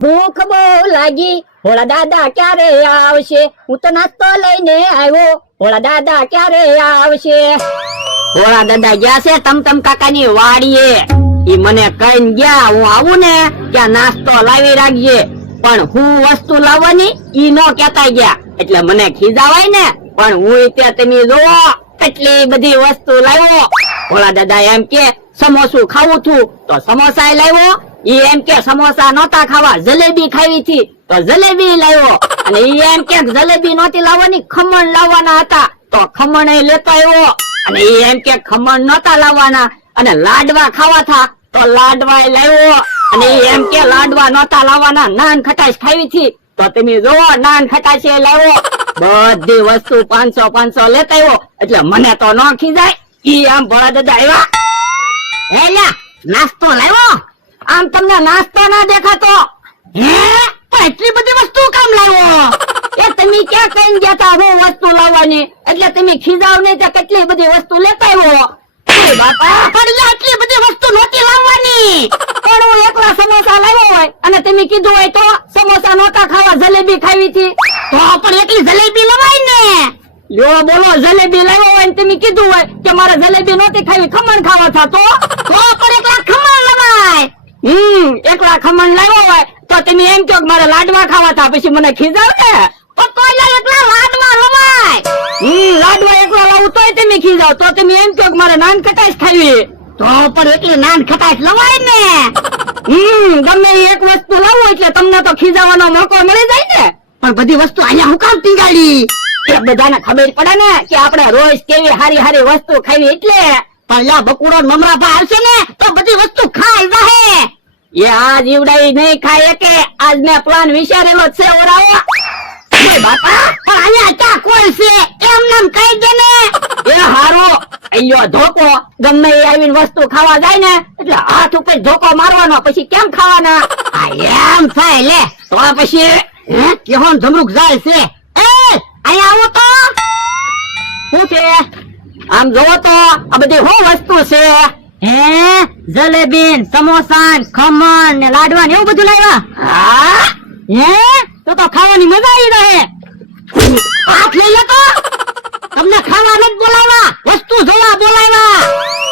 ભૂખ બહુ લાગી, ભોળા દાદા ક્યારે આવશે? હું તો નાસ્તો લઈને આવ્યો, ભોળા દાદા ક્યારે આવશે? ભોળા દાદા ગયા છે તમતમ કાકાની વાડીએ. ઈ મને કહીને ગયા હું આવું ને ત્યાં નાસ્તો લાવી રાખજે, પણ હું વસ્તુ લાવવાની ઈ નો કહેતા ગયા, એટલે મને ખીજાવાય ને. પણ હું ત્યાં તમે જોવો કેટલી બધી વસ્તુ લાવ્યો. ભોળા દાદા એમ કે સમોસું ખાવું છું તો સમોસા લાવ્યો. ઈ એમ કે સમોસા નહોતા ખાવા, જલેબી ખાવી હતી તો જલેબી લાવ્યો. અને ઈ એમ કે જલેબી નહોતી લાવવાની, ખમણ લાવવાના હતા તો ખમણ લેતો આવ્યો. અને ઈ એમ કે ખમણ નહોતા લાવવાના અને લાડવા ખાવા થા તો લાડવા લાવ્યો. અને ઈ એમ કે લાડવા નહોતા લાવવાના, નાન ખટાશ ખાવી હતી તો તમે જોવો નાન ખટાશ લાવ્યો. બધી વસ્તુ 500 લેતા આવ્યો. એટલે મને તો ન ખીજાય. ઈ આમ ભોળા દાદા આવ્યા, હેલા નાસ્તો લાવ્યો. આમ તમને નાસ્તો ના દેખાતો? હે પણ એટલી બધી વસ્તુ કામ લાવ્યો? એ તમે ક્યાં કઈ ગયા તા હું વસ્તુ લાવવાની, એટલે તમે ખીજાવ નહીં ત્યાં કેટલી બધી વસ્તુ લેતા આવ્યો. બાપા પણ એટલી બધી વસ્તુ નહોતી લાવવાની, પણ હું એકલા સમોસા લાવ્યો હોય અને તમે કીધું હોય તો સમોસા નહોતા ખાવા, જલેબી ખાવી હતી તો પણ એટલી જલેબી લવાય ને. યો બોલો, જલેબી લાવ્યો હોય ને તમે કીધું હોય કે મારે જલેબી નહોતી ખાવી, ખમણ ખાવા થા તો પણ એકલા ખમણ લવાય. એકલા ખમણ લાવ્યો હોય તો તમે એમ કહો મારે લાડવા ખાવા થા, પછી મને ખીજાવ ને. એકલા લાડવા લવાય. લાડવા એકલા લાવું તોય તમે ખીજાવ, તો તમે એમ કહો મારે નાન ખટાશ ખાવી તો પણ એટલી નાન ખટાશ લવાય ને. ગમે એક વસ્તુ લાવો એટલે તમને તો ખીજાવાનો મોકો મળી જાય ને. પણ બધી વસ્તુ અહીંયા હું કામ ટીંગાડી? એ બધાને ખબર પડે ને કે આપણે રોજ કેવી હારી હારી વસ્તુ ખાવી એટલે. પણ લ્યા બકુડો મમરાભાઈ આવશે ને તો બધી વસ્તુ ખાઈ જાહે. એ આજ ઈવડાઈ નહીં ખાય કે આજ મેં પ્લાન વિચારેલો છે ઓરાવો. બાપા પણ અહીંયા ક્યાં કોઈ છે એમ નામ કહી દે ને. એ હારો અయ్యో ધોકો, ગમે એ આવીને વસ્તુ ખાવા જાય ને એટલે હાથ ઉપર ધોકો મારવાનો, પછી કેમ ખાવાના? એમ થાય લે તો પછી કેહોન જમરૂક જાય છે. એ અહીંયા આવો તો શું છે? આમ જોવો તો આ બધી શું વસ્તુ છે? હે જલેબી, સમોસા, ખમણ ને લાડવા ને એવું બધું લાવ્યા? હા હે તો ખાવાની મજા આવી રહે. હાથ લઈ લે તો. તમને ખાવા નથી બોલાવ્યા, વસ્તુ જોવા બોલાવ્યા.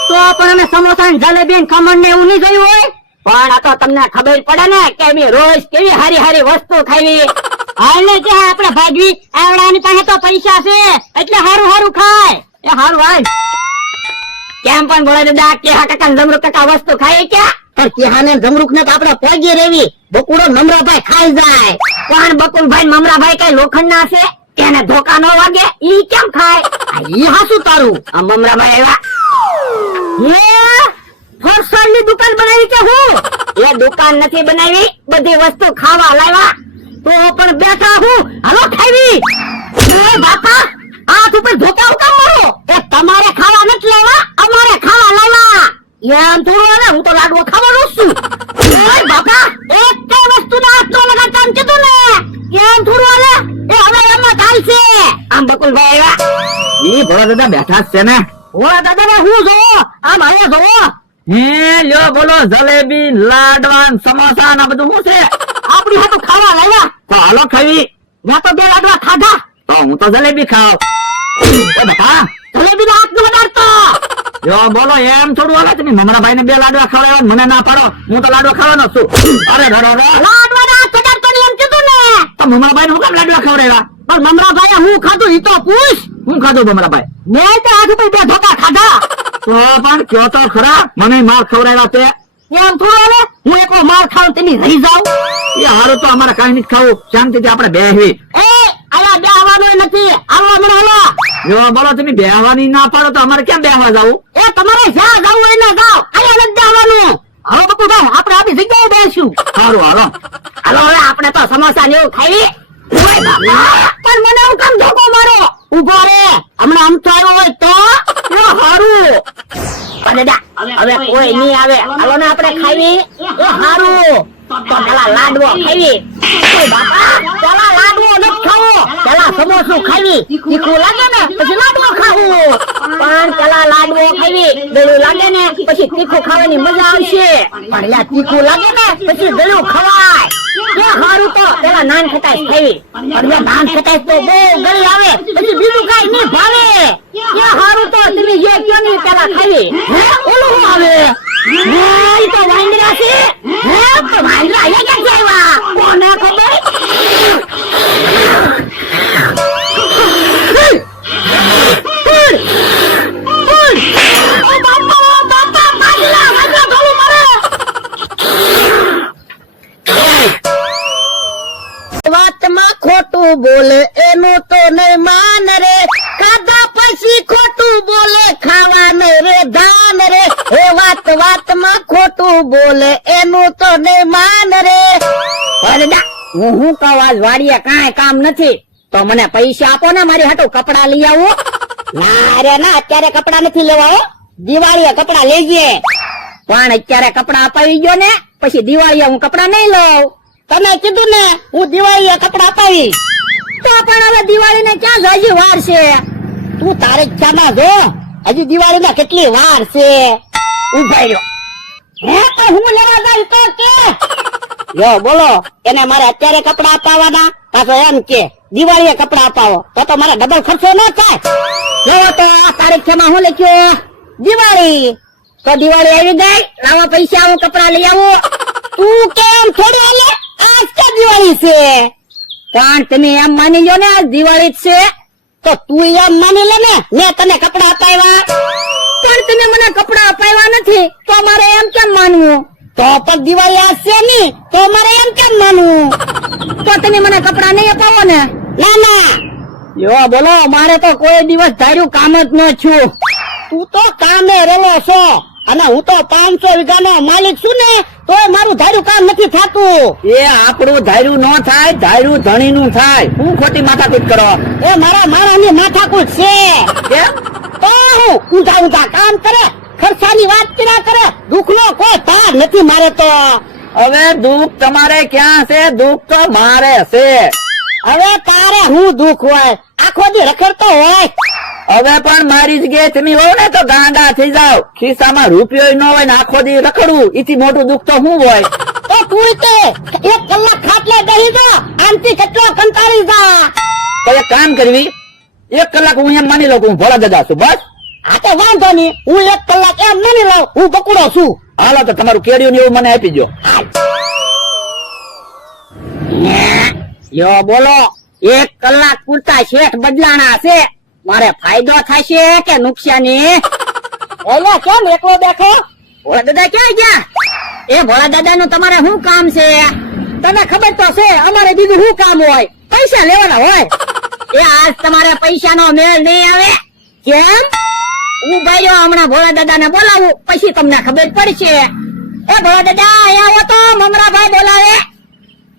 તો પણ અમે સમોસા ને જલેબી ને ખમણ ને એવું નહીં જોયું હોય? પણ આ તો તમને ખબર પડે ને કે અમે રોજ કેવી હારી હારી વસ્તુ ખાવી. હાલે કે આપણે ભાગવી આવડાની પાસે તો પૈસા છે એટલે હારું હારું ખાય. એ હારું હાલ. કેમ પણ ભોળા દાદા કેહા કાકા જમરૂક કાકા વસ્તુ ખાય ક્યાં? પણ કેહાને જમરૂક ને તો આપણે પોગી રેવી. બકુડો મમરાભાઈ ખાઈ જાય. પણ બકુલભાઈ મમરાભાઈ કઈ લોખંડ ના છે? એને ધોકા નો વાગે? ઈ કેમ ખાય? ઈ હાસુ તારું. આ મમરાભાઈ આવ્યા. ફરસાણ ની દુકાન બનાવી કે હું? એ દુકાન નથી બનાવી, બધી વસ્તુ ખાવા લાવ્યા. તો પણ બેઠા હું, હાલો ખાવી. બાપા હાથ ઉપર ધોકા ઉકા મારો. એ તમારે ખાવા નથી લેવા, અમારે ખાવા લાવ્યા. એમ થોડું આવે, હું તો લાડવો ખાવાનો છું. બાપા એક કઈ વસ્તુ ના હાથ તો લગાડતા એમ કીધું ને. એમ થોડું આવે, એ હવે એમાં ચાલશે. આમ બકુલભાઈ આવ્યા. ઈ ભોળા દાદા બેઠા છે ને. ભોળા દાદા ને હું જોવો, આમ અહીંયા જોવો. હે લ્યો બોલો, જલેબી, લાડવા, સમોસા ને બધું શું છે? આપણી હાથું ખાવા લાવ્યા. તો હાલો ખાવી. મેં તો 2 લાડવા ખાધા. તો હું તો જલેબી ખાવ. જલેબી નો હાથ ન વધારતો. જો બોલો, એમ થોડું હાલે. તમે મમરાભાઈ ને 2 લાડવા ખવડાવ્યા, મને ના પાડો. હું તો લાડવા ખાવાનો છું. અરે લાડવા ના હાથ વધારતો એમ કીધું ને. તો મમરાભાઈ ને હું કેમ લાડવા ખવડાવ્યા? પણ મમરાભાઈ હું ખાધું ઈ તો પૂછ. હું ખાધું મમરાભાઈ? મેં તો હાથ ઉપર 2 ધોકા ખાધા. તો પણ કયો તો ખરા, મને માર ખવડાવ્યા તે. એમ થોડું હાલે, હું એકલો માર ખાવ તમે રહી જાવ. એ હારું તો અમારે કઈ નથી ખાવું, શાંતિથી આપણે બેહવી. આયા બેહવાનું નથી, આવવા મને હાલો. જો બોલો, તમે બેહવાની ના પાડો તો અમારે કેમ બેહવા જાવું? એ તમારે જ્યાં જાવું હોય ને જાવ, આયા નથી બેહવાનું. હાલો બકુભાઈ, આપણે આપણી જગ્યાએ બેસશું. સારું હાલો. હાલો હવે આપણે તો સમોસા ને એવું ખાવી. પણ મને હું કામ ધોકો મારો? ઉભો રે, હમણાં આમ તો આવ્યો હોય તો હારું. દાદા હવે કોઈ નહીં આવે, હાલો ને આપણે ખાવી. એ હારું તો પેલા લાડવો ખાવી. બાપા પેલા લાડવો નથી ખાવો, પેલા સમોસું ખાવી. તીખું લાગે ને પછી લાડવો ખાવું. પણ પેલા લાડવો ખાવી, ગળું લાગે ને પછી તીખું ખાવાની મજા આવશે. પણ યાર તીખું લાગે ને પછી ગળું ખવાય. એ પેલા નાન ખટાશ થઈ. પણ એ નાન ખટાશ તો બહુ ગળી આવે, પછી બીજું કાંઈ નહીં ભાવે. એ હારું તો તમે જે કયો ને પેલા ખાવી. ઓલું શું આવે? ઈ તો વાંદરા છે. તો વાંદરા અહીંયા ક્યાંથી આવ્યા? કોને ખબર? વાતમાં ખોટું બોલે એનું તો નહીં માન રે, ખાધા પછી ખોટું બોલે ખાવાને રે ધાન રે. એ વાતમાં ખોટું બોલે એનું તો નહીં માન રે. દાદા હું કહું આજ વાડીએ કાંઈ કામ નથી તો મને પૈસા આપો ને, મારી હાટુ કપડા લઈ આવું. ના રે ના, અત્યારે કપડા નથી લેવા હો, દિવાળીએ કપડા લેજે. પણ અત્યારે કપડા અપાવી ગયો ને, પછી દિવાળીએ હું કપડા નહીં લઉં. તમે કીધું ને હું દિવાળીએ કપડા અપાવી, તો પણ હવે દિવાળી ને ક્યાં હજી વાર છે? તું તારે ઈચ્છામાં જો, હજી દિવાળી માં કેટલી વાર છે. ઉભા રહ્યો. હે પણ હું લેવા જાય તો કે યો બોલો, એને મારે અત્યારે કપડા અપાવવાના, પાછો એમ કે દિવાળીએ કપડા અપાવો, તો મારે ડબલ ખર્ચો ન થાય. જો તો આ તારીખમાં હું લખ્યું દિવાળી, તો દિવાળી આવી ગઈ, લાવો પૈસા, હું કપડા લઈ આવું. તું કેમ થોડી હાલે, આજ તો દિવાળી છે. પણ તમે એમ માની લો ને આજ દિવાળી જ છે, તો તું એમ માની લે ને મેં તને કપડા અપાવ્યા. પણ તમે મને કપડા અપાવ્યા નથી, તો મારે એમ કેમ માનવું? તો પણ દિવાળી આજ છે ની, તો મારે એમ કેમ માનવું? તો તમે મને કપડા નહીં અપાવો ને? ના ના યો બોલો, મારે તો કોઈ દિવસ ધાર્યું કામ જ ન છું. તું તો કામે રેલો છો, અને હું તો 500 વીઘાનો માલિક છું ને, તો મારું ધાર્યું કામ નથી થતું. એ આપણું ધાર્યું ન થાય, ધાર્યું ધણી નું થાય. હું ખોટી માથાકૂટ કરો? એ મારા મારાની માથાકૂટ છે. તો હું ઊંધા કામ કરે, ખર્ચાની વાત કર્યા કરે, દુઃખ નો કોઈ પાર નથી મારે તો. હવે દુઃખ તમારે ક્યાં છે? દુઃખ તો મારે છે. હવે તારે હું દુઃખ હોય? આખો દી રખડતો હોય. હવે પણ મારી જગ્યાએ તમે હો ને તો ગાંડા થઈ જાવ. ખિસ્સામાં રૂપિયો ન હોય ને આખો દી રખડવું, એથી મોટું દુઃખ તો શું હોય? તો તું તે 1 કલાક ખાટલે બેસી જા, આનથી કેટલો કંટાળી જા. તો એક કામ કરવી, 1 કલાક હું એમ માની લઉં કે હું ભોળા દાદા છું, બસ. હા તો વાંધો નહીં, હું 1 કલાક એમ માની લઉં હું બકુડો છું. હાલો તો તમારું કેડિયું ને એવું મને આપી દો. યો બોલો, 1 કલાક પૂરતા શેઠ બદલાણા છે, મારે ફાયદો થશે કે નુકસાની? ઓલો કેમ એકલો બેઠો? ભોળા દાદા ક્યાં ગયા? એ ભોળા દાદા નું તમારે શું કામ છે? તને ખબર તો છે, અમારે બીજું શું કામ હોય? પૈસા લેવાના હોય. એ આજ તમારે પૈસા નો મેળ નહીં આવે. કેમ? હું ભાઈઓ હમણાં ભોળા દાદા ને બોલાવું, પછી તમને ખબર પડશે. એ ભોળા દાદા અહીંયા આવો તો, મમરાભાઈ બોલાવે.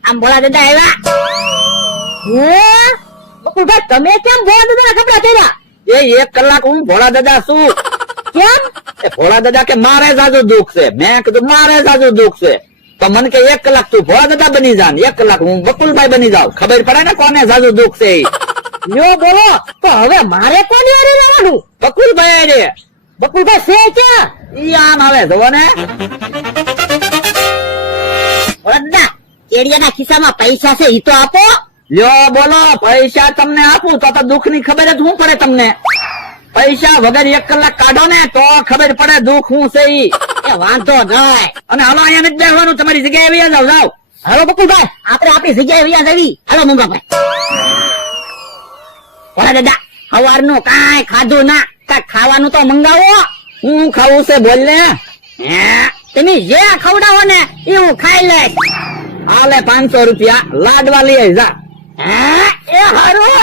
આમ ભોળા દાદા આવ્યા. બકુલભાઈ તમે કેમ ભોળા દાદા કપડા પહેર્યા? એ 1 કલાક હું ભોળા દાદા છું. કેમ? એ ભોળા દાદા કે મારે જાજુ દુઃખ છે. મેં કીધું મારે જાજુ દુઃખ છે, તો મને કે 1 કલાક તું ભોળા દાદા બની જા, 1 કલાક હું બકુલભાઈ બની જાઉં. ખબર પડે ને કોને જાજુ દુઃખ છે. યો બોલો, તો હવે મારે કોની હારે રહેવાનું? બકુલભાઈ હારે. બકુલભાઈ છે ક્યાં? ઈ આમ આવે જોવો ને. ભોળા દાદા કેડિયાના ખિસ્સામાં પૈસા છે, ઈ તો આપો. લ્યો બોલો, પૈસા તમને આપું તો દુઃખ ની ખબર જ શું પડે તમને? પૈસા વગર 1 કલાક કાઢો ને તો ખબર પડે દુઃખ શું છે. એ વાંધો નહીં. અને હાલો અહીંયા નથી બેસવાનું, તમારી જગ્યાએ વ્યા જાવ. જાવ હાલો બકુલભાઈ, આપણે આપણી જગ્યાએ વ્યા જવી. હાલો મુંગાભાઈ. ભોળા દાદા સવારનું કાંઈ ખાધું ના, કાંઈક ખાવાનું તો મંગાવો. હું ખાવું છે બોલ ને? તમે જે ખવડાવો ને એ હું ખાઈ લઈશ. હાલે 500 રૂપિયા લાડવા લઈ જા. એ હારું.